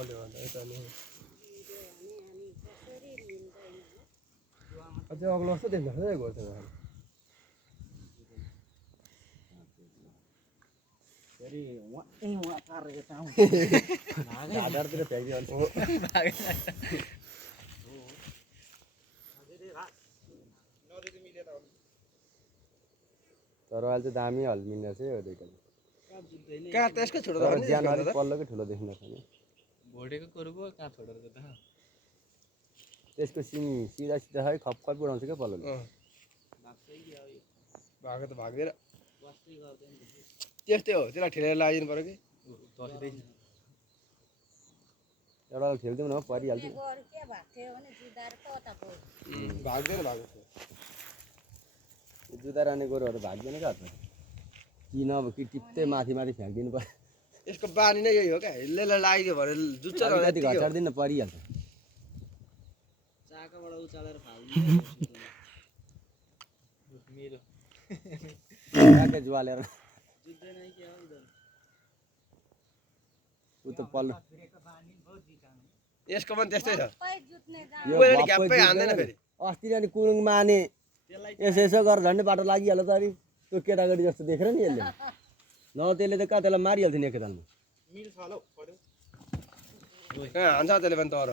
पल्यो भने यता नि अझै अग्लो जस्तो देख्न खोजेको गर्छ फेरि वहाँ पारेको ठाउँ झाडारतिर फ्याँकिदिन्छ तर अहिले चाहिँ दामी हल्मिँदा चाहिँ हो देखिन कहाँ त्यसकै छोटो तर ज्यान अलिक पल्लोकै ठुलो देखिन छैन भोटेको कुरोको कहाँ छोडेको त त्यसको सिङ सिधा सिधा है खप्खप उडाउँछ क्या पल्लो भागो त भाग्दैन त्यस्तै हो त्यसलाई ठेलेर लगाइदिनु पऱ्यो कि एउटा खेल्थ्यौँ न परिहाल्छ भाग्दैन भागो जुदा रहने गोरुहरू भाग्दैन क्या कि नभए कि टिप्दै माथि माथि फ्याँकिदिनु पर्यो यसको बानी नै यही हो क्या यसले लगाइदियो भने जुच्चा अलिकति घचाडिदिन परिहाल्छ चाकाबाट उचालेर मेरो ट्याक्कै जुवालेर ऊ त पल्लो यसको पनि त्यस्तै छ यो ग्यापै हान्दैन फेरि अस्ति अनि कुरुङ माने यसो यसो गरेर झन्डै बाटो लागिहाल्यो त अनि त्यो केटाकेटी जस्तो देखेर नि यसले न त्यसले त कहाँ त्यसलाई मारिहाल्थ्यो नि एकतालमा कहाँ हान्छ त्यसले पनि तर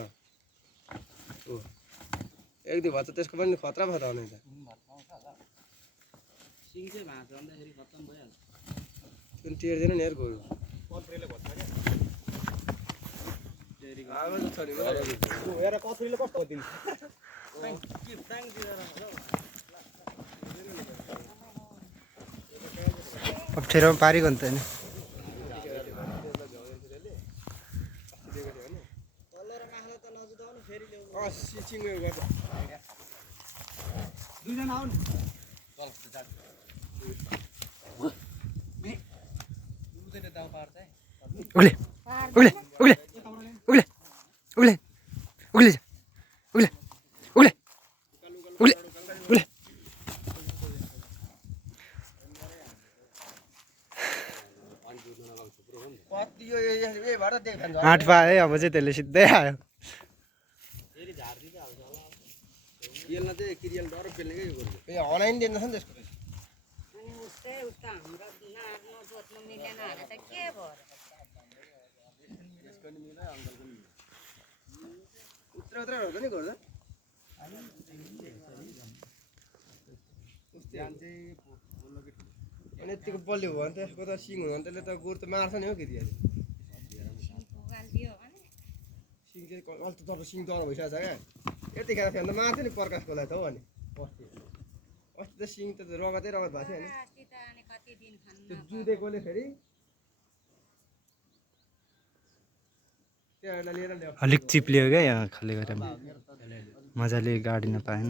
एक दुई भन्छ त्यसको पनि खतरा भयो त अनि त टेर्दैन नि यार गोरु कथुरीले कस्तो दिन्छ अप्ठ्यारो पारेको नि त नि दुईजना आउनु उग्ले उग्ले उग्ले उग्ले उग्ले उग्ले उग्ले उग्ले उग्ले उग्ले आठ पाए अब चाहिँ त्यसले सिधै आयो हनाइ नि दिँदैछ नि त्यसको उत्रै उत्रै हुन्छ नि गर्दा अनि यतिको बलियो भयो भने त्यसको त सिङ हुँदैन त्यसले त गोरु त मार्छ नि हो केटीहरूले सिङ चाहिँ अहिले त तपाईँ सिङ डर भइसकेको छ क्या यतिखेर थियो भने त मार्थ्यो नि प्रकाशकोलाई त हो अनि अस्ति त सिङ त रगतै रगत भएको थियो नि त्यो जुधेकोले फेरि त्यहाँहरूलाई लिएर ल्याऊ अलिक चिप्लियो क्या यहाँ खाले गरेर मजाले गाडिन पाएन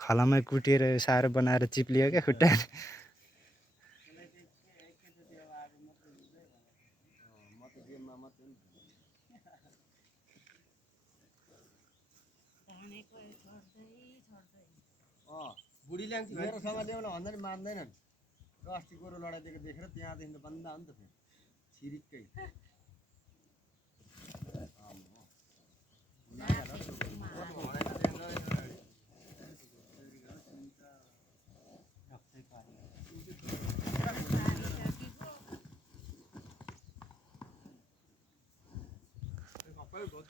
खलामै कुटेर सारो बनाएर चिप्लियो क्या खुट्टा बुढी ल्याङ्थ्यो मेरोसँग ल्याउन भन्दा नि मान्दैनन् र अस्ति गोरु लडाइदिएको देखेर त्यहाँदेखि त बन्द हो नि त फेरि छिरिक्कै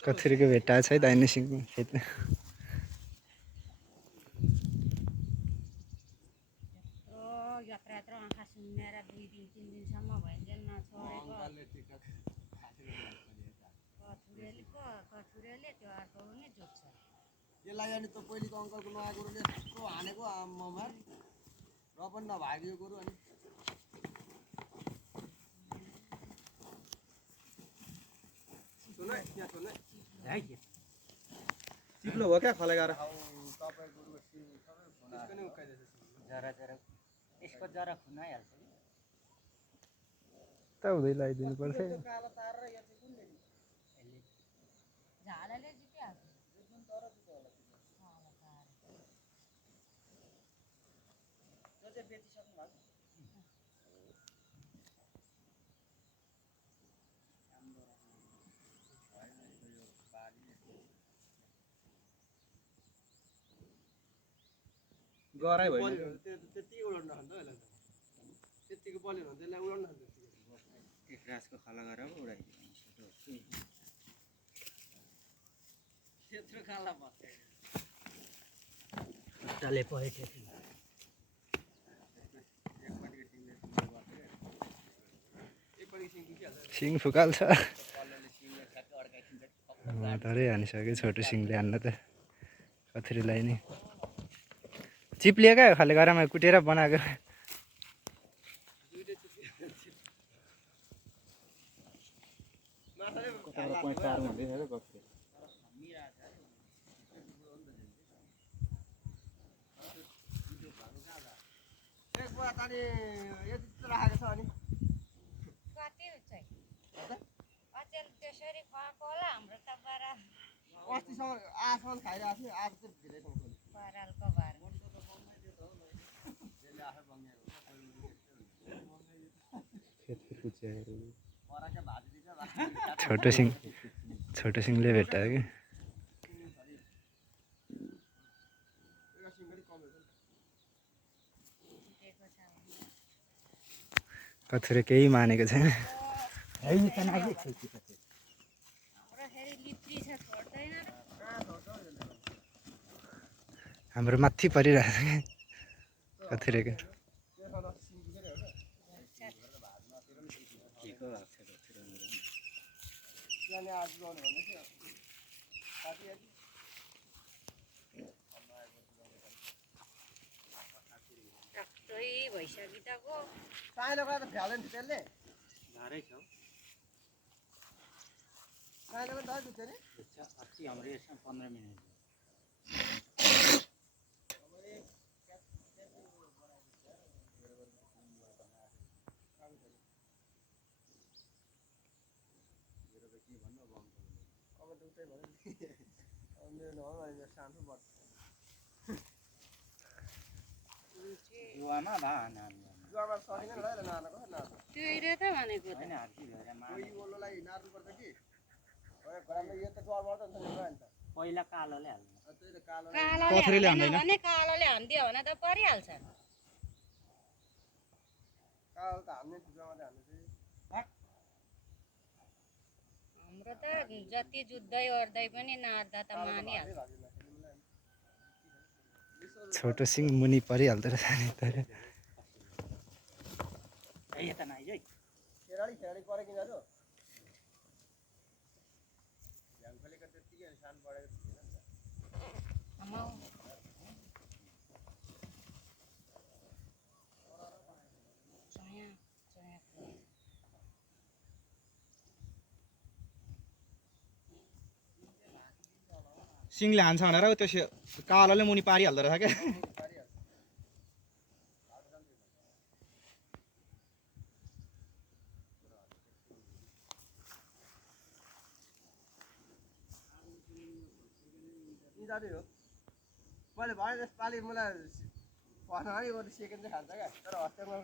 कथुरीको भेट्टा छ है दाहिने सिङमा खेतमा यसलाई अनि त पहिलेको अङ्कलको नयाँ गोरुले यस्तो हानेको आम्मामा र पनि नभाग्यो गोरु अनि चिप्लो भयो क्या खलाइ गएर यसको जरा खुनाइहाल्छ त हुँदै लगाइदिनु पर्छ गराइ भयो त्यतिकै उडाउनु नखान्छ होला त्यतिको बल्यो भने त्यसलाई उडाउनु नखान्छ एक राजको खाला गरेर पो उडाइदियो त्यत्रो खाला बस्छ टाले पहेटे सिङ फुकाल्छ डरै हानिसक्यो छोटो सिङले हान्न त कथरीलाई नि चिप्लिएकै हो खाले गरामा कुटेर बनाएको राखेको छ अनि कति हुन्छ अचेल त्यसरी खुवाएको होला हाम्रो त बराल अस्तिसम्म आजसम्म खाइरहेको थियो आज चाहिँ धेरैसम्म खोल्यो बरालको बार छोटो सिङले भेटायो कि कथुरे केही मानेको छैन हाम्रो फेरि लिप्ची छ छोड्दैन हाम्रो माथि परिरहेको छ क्या कथुरेको टक्कै भइसक्यो त गो साइलो गएर त भ्याउँदैन थियो त्यसले झारै छ साइलो पनि दस दुख्छ नि अस्ति हाम्रो यसमा 15 मिनट अब दुख्दै भयो नि अब मेरो नभए सानो पर्छ कुवामा भा नाम जुवामा सकिँदैन होला नानको नाच्नु त्यही त भनेको त हैन हार्की भएर कोही ओलोलाई नाच्नुपर्छ कि घरमा यो त डर पर्छ नि त पहिला कालोले हाल्नु त्यही त कालो कालोले हाल्दैन भने कालोले हान्दियो भने त परिहाल्छ कालो त हान्ने जुवामा त हान्ने चाहिँ हाम्रो त जति जुत्दै ओर्दै पनि नाच्दा त मानिहाल्छ छोटो सिङ मुनि परिहाल्दो रहेछ नि तर यता नआइज है खेराडी परे किन जो झ्याङफलेको त्यतिकै सानो परेको थिएन नि त आमाउ चया चया सिङले हान्छ भनेर त्यो कालोले मुनि पारिहाल्दो रहेछ क्या जाँदै हो मैले भने त्यसपालि मलाई भन है अरू सेकेन्ड चाहिँ खान्छ क्या तर हस्टेलमा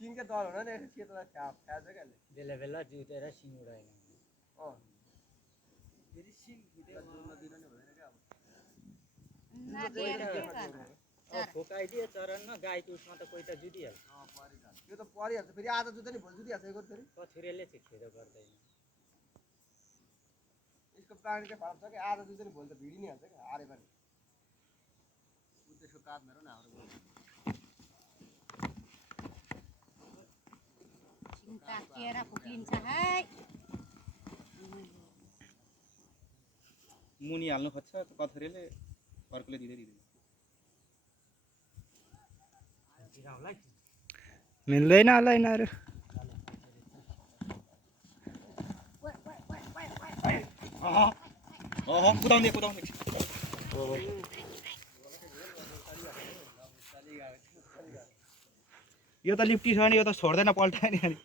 सिङ चाहिँ डर हुन नि सेतोलाई फ्याल्छ क्या बेला बेला जुतेर सिङ उडाइन अँ फेरि सिङ फुटेर जोड्न दिन नि हुँदैन क्या नाचिएर के गर्नु फोकाइदियो चरनमा गाईको उसमा त कोही त जुदिहाल्छ त्यो त परिहाल्छ फेरि आज जुत्दा नि भोलि जुदिहाल्छ एक फेरि कछुरेले चाहिँ खेदो गर्दैन यसको प्राणी चाहिँ फरक छ कि आज जुत्दा नि भोलि त भिडी नै हाल्छ क्या हारे पनि त्यसको काट मेरो न हाम्रो सिङ काटिएर फुक्लिन्छ है मुनि हाल्नु खोज्छ कथुरेले अर्कोले दिँदैन मिल्दैन होला यिनीहरू कुदाउने यो त लिप्टी छ नि यो त छोड्दैन पल्टायो नि